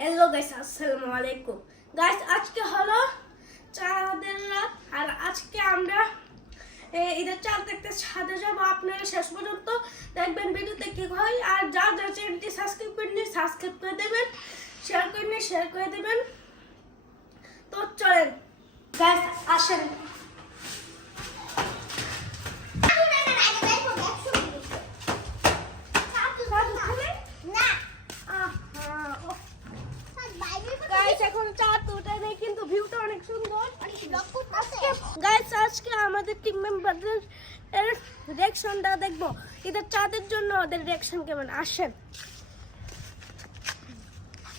Hello guys, আসসালামু আলাইকুম guys. আজকে হলো চাঁদের রাত, আর আজকে আমরা ঈদের চাঁদ দেখতে ছাদে যাবো। আপনারা শেষ পর্যন্ত দেখবেন ভিডিওতে কি হয়। আর যা যা চ্যানেলটি সাবস্ক্রাইব করেনি সাবস্ক্রাইব করে দেবেন, শেয়ার করেনি শেয়ার করে দেবেন। তো চলেন গাইস, আসেন। এখন চাঁদ উঠে নেই, কিন্তু ভিউটা অনেক সুন্দর। গাইস, আজকে আমাদের টিম মেম্বারদের রিঅ্যাকশনটা দেখবো ঈদের চাঁদের জন্য। ওদের রিঅ্যাকশন কেমন, আসেন।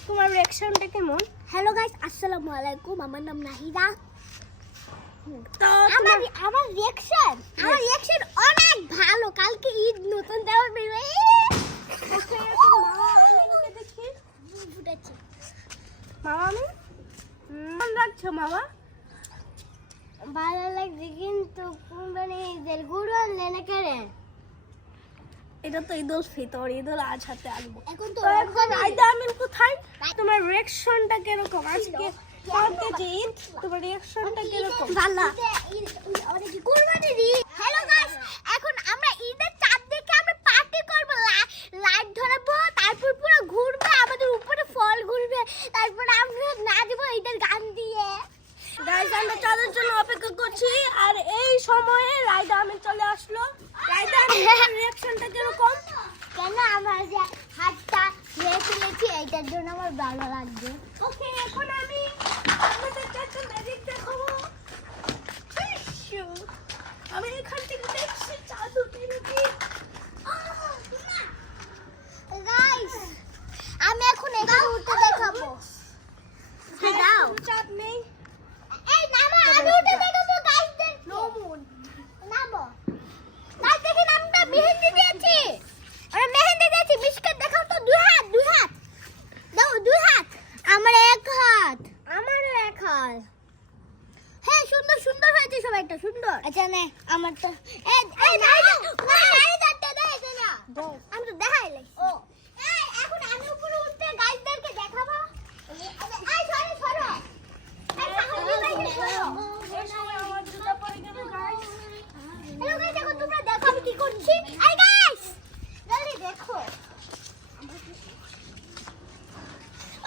তোমার রিঅ্যাকশনটা কেমন? হ্যালো গাইস, আসসালামু আলাইকুম। আমার নাম নাহিদা। তো আমার রিঅ্যাকশন অনেক ভালো। কালকে ঈদ, নতুন দেওয়ার বেরোয় দেখি ফুটেছে। মামা, আমি কেমন লাগছে মামা? ভালো লাগছে, কিন্তু কোরবানি ঈদের গুড় আনলে না কেন? এটা তো ঈদ উল ফিতর, ঈদ উল আজহাতে আসবো। এখন তো এখন আইদা আমিন কোথায়? তোমার রিঅ্যাকশনটা কিরকম আজকে? কালকে যে ঈদ, তোমার রিঅ্যাকশনটা কিরকম? ভালো। অনেক কুরবানি ঈদ। হ্যালো গাইস, এখন আমরা ঈদের চাঁদ দেখে আমরা পার্টি করব, লাইট ধরাবো, তারপর পুরো ঘুরবে, আমাদের উপরে ফল ঘুরবে, তারপর আমরা নাচবো ঈদের গান দিয়ে। গাইস, আমরা চাঁদের জন্য অপেক্ষা করছি, আর এই সময়ে রাইদা আমিন চলে আসলো। রাইদা আমিনের রিঅ্যাকশনটা কিরকম? কেন আমার যে হাতটা ধুয়ে ফেলেছি, এইটার জন্য আমার ভালো লাগছে। ওকে, এখন আমি আপনাদের চারটা ম্যাজিক দেখাবো। আমি এখান থেকে দেখছি চাঁদ উঠে নাকি। গাইস, আমি এখন এখানে উঠে দেখাবো। দাও, চাঁদ নেই। এই নামো, আমি উঠে দেখাবো গাইসদের। নমুন নামো গাইস, দেখেন আমরা মেহেন্দি দিয়েছি। আরে মেহেন্দি দিয়েছি, বিস্কুট দেখাও তো। দুই হাত দাও, দুই হাত। আমার এক হাত, আমারও এক হাত। হ্যাঁ, সুন্দর সুন্দর হয়েছে, সবাইটা সুন্দর। আচ্ছা নে, আমার তো এই নাই দাঁড়টা দে না, আমি তো দেখাইলাই। ও এই, এখন আমি উপরে উঠতে গাইসদেরকে দেখাবো। এই সরো এই সাহায্য সরো। এই সময় আমার জুতা পরে গেল গাইস। হ্যালো গাইস, এখন তোমরা দেখো আমি কি করছি। এই গাইস, জলদি দেখো।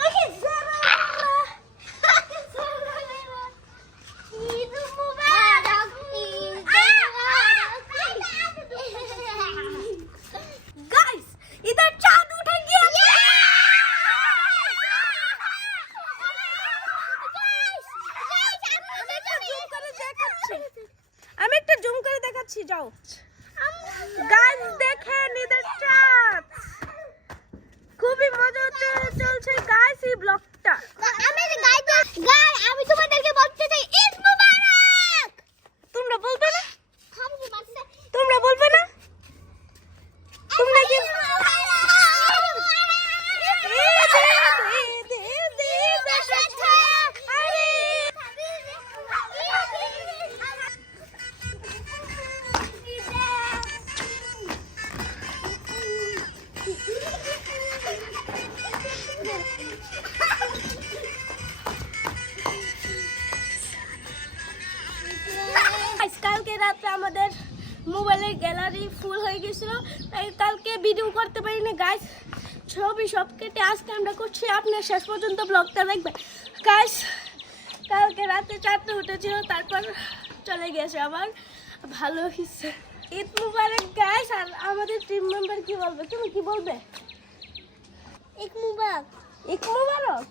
ওকে জোরে ঈদ মুবারক, ঈদ মুবারক। গাইস, ঈদের চাঁদ উঠে গিয়েছে। আমি একটা জুম করে দেখাচ্ছি, যাও। গাইস, দেখেন ঈদের চাঁদ। খুবই মজা চলছে গাইস এই ব্লগটা। আমি তোমাদেরকে বলতে চাই ঈদ মুবারক। তোমরা বলবে না? হামজি মারছে। তোমরা বলবে না? তোমরা কি কালকে রাতে আমাদের মোবাইলের গ্যালারি ফুল হয়ে গেছিল, তাই কালকে ভিডিও করতে পারিনি গাইস। ছবি সব কেটে আজকে আমরা করছি। আপনার শেষ পর্যন্ত ব্লগটা দেখবেন গাইস। কালকে রাতে 4টা উঠেছিল, তারপর চলে গেছে আবার। ভালো হয়েছে। ঈদ মুবারক গাইস। আর আমাদের টিম মেম্বার কি বলবে? তুমি কি বলবে? ঈদ মুবারক। ঈদ মুবারক,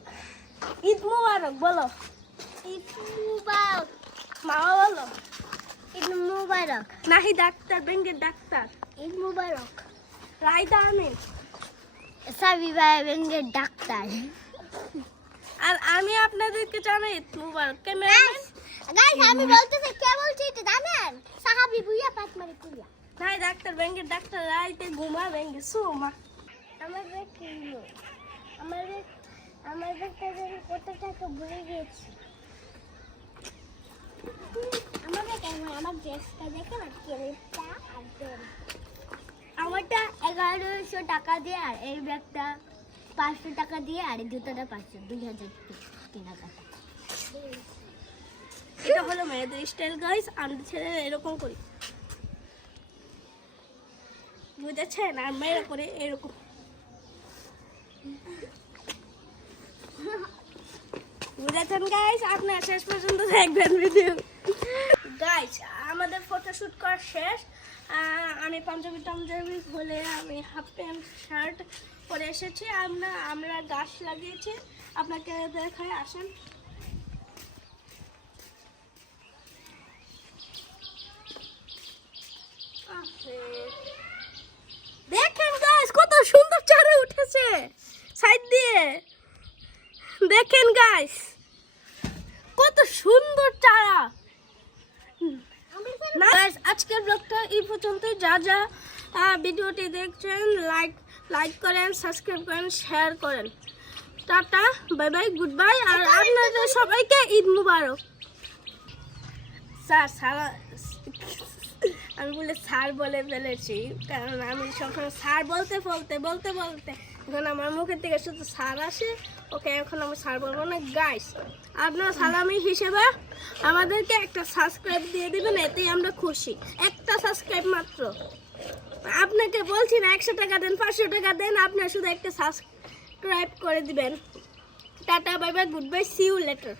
ঈদ মুবারক বলো। ঈদ মুবারক। মামা বলো। ঈদ মুবারক। নাহি ডাক্তার, ব্যাংকের ডাক্তার। ঈদ মুবারক। রাইদা আমিন। সাবি ভাই ব্যাংকের ডাক্তার। আর আমি আপনাদেরকে জানাই ঈদ মুবারক। ক্যামেরাম্যান গাইস, আমি বলতেছি কে বলছি এটা জানেন? সাহাবী বুইয়া পাতমারি কুইয়া। নাই ডাক্তার, ব্যাংকের ডাক্তার। রাইতে ঘুমা ব্যাংকে সুমা। আমার ব্যাগ কিনলো। আমার ব্যাগটা কত টাকা ভুলে গেছি। আমার ড্রেসটা দেখে না, ক্লিপটা আর আমারটা 1100 টাকা দিয়ে, আর এই ব্যাগটা 500 টাকা দিয়ে আর এই জুতোটা 500 2000 কেনাকাটা। এটা হলো মেয়েদের স্টাইল গাইস, আমরা ছেলেরা এরকম করি, বুঝেছেন? আর মেয়েরা করে এরকম। বুঝেছেন গাইস? আপনারা শেষ পর্যন্ত দেখবেন ভিডিও। গাইস আমাদের ফটোশুট করা শেষ। আমি পাঞ্জাবি হলে আমি হাফ প্যান্ট শার্ট পরে এসেছি। আমরা গাছ লাগিয়েছি, আপনাকে দেখায়, আসেন। দেখেন গাইস কত সুন্দর চারা উঠেছে সাইড দিয়ে, দেখেন গাইস কত সুন্দর চারা। গাইস আজকের ব্লগটা এই পর্যন্তই। যা যা ভিডিওটি দেখছেন লাইক করেন, সাবস্ক্রাইব করেন, শেয়ার করেন। Tata, bye bye, good bye. আর আপনাদের সবাইকে ঈদ মুবারক। স্যার আমি বলে স্যার বলে ফেলেছি, কারণ আমি সবসময় স্যার বলতে এখন আমার মুখের থেকে শুধু স্যার আসে। ওকে, এখন আমি স্যার বলবো না। গাইস আপনারা সালামি হিসেবে আমাদেরকে একটা সাবস্ক্রাইব দিয়ে দিবেন, এতেই আমরা খুশি। একটা সাবস্ক্রাইব মাত্র, আপনাকে বলছি না 100 টাকা দেন, 500 টাকা দেন, আপনারা শুধু একটা সাবস্ক্রাইব করে দিবেন। Tata, bye bye, good bye, see you letter.